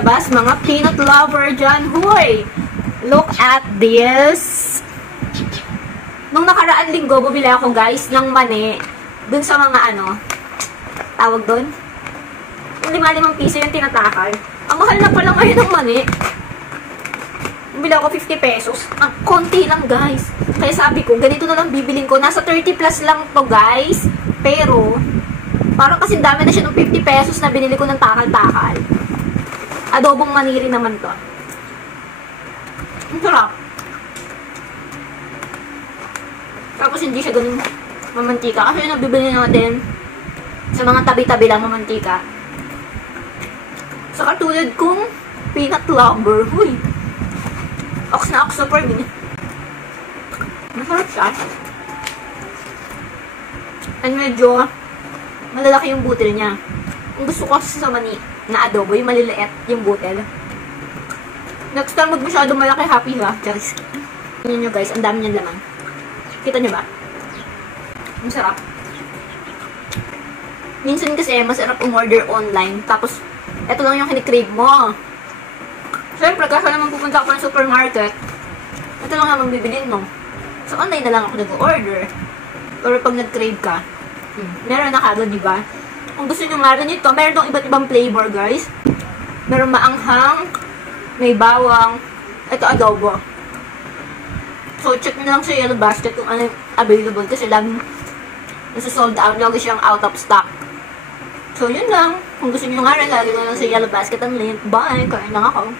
labas, mga peanut lover dyan. Huy! Look at this. Nung nakaraan linggo, bumili ako guys ng mani. Dun sa mga tawag dun? Yung 5 piso yung tinatakal. Ang mahal na pala ngayon ng mani. Bumili ako 50 pesos. Ang konti lang guys. Kaya sabi ko, ganito na lang bibiling ko. Nasa 30 plus lang to guys. Pero, parang kasi dami na siya ng 50 pesos na binili ko ng takal-takal. Adobong mani rin naman to. Ang sarap. Tapos hindi siya ganun mamantika. Kasi yung nabibili natin sa mga tabi-tabi lang mamantika. So, katulad kong peanut lover. Huy! Ox na ox super mini. Masarap siya. And medyo malalaki yung butil niya. Ang gusto ko kasi sa mani na adobo, yung maliliit yung butil. Next time, mag masyado malaki, happy ha. Charis. Tingnan nyo guys, ang dami niyang laman. Kita nyo ba? Ang sarap. Minsan kasi, masarap umorder online. Tapos, eto lang yung kinikrave mo. Siyempre, kasi naman pupunta ako ng supermarket, ito lang naman bibilin mo. So, online na lang ako nag-order. Pero pag nag-crave ka, meron na kagad, diba? Kung gusto nyo nga rin ito, meron itong iba't ibang flavor, guys. Meron maanghang, may bawang, ito adobo. So, check nyo lang sa Yellow Basket kung ano available kasi laging nasa-sold out, lagi siyang out of stock. So, yun lang. Kung gusto nyo nga rin, lagi mo lang sa Yellow Basket ang link. Bye! Kain lang ako.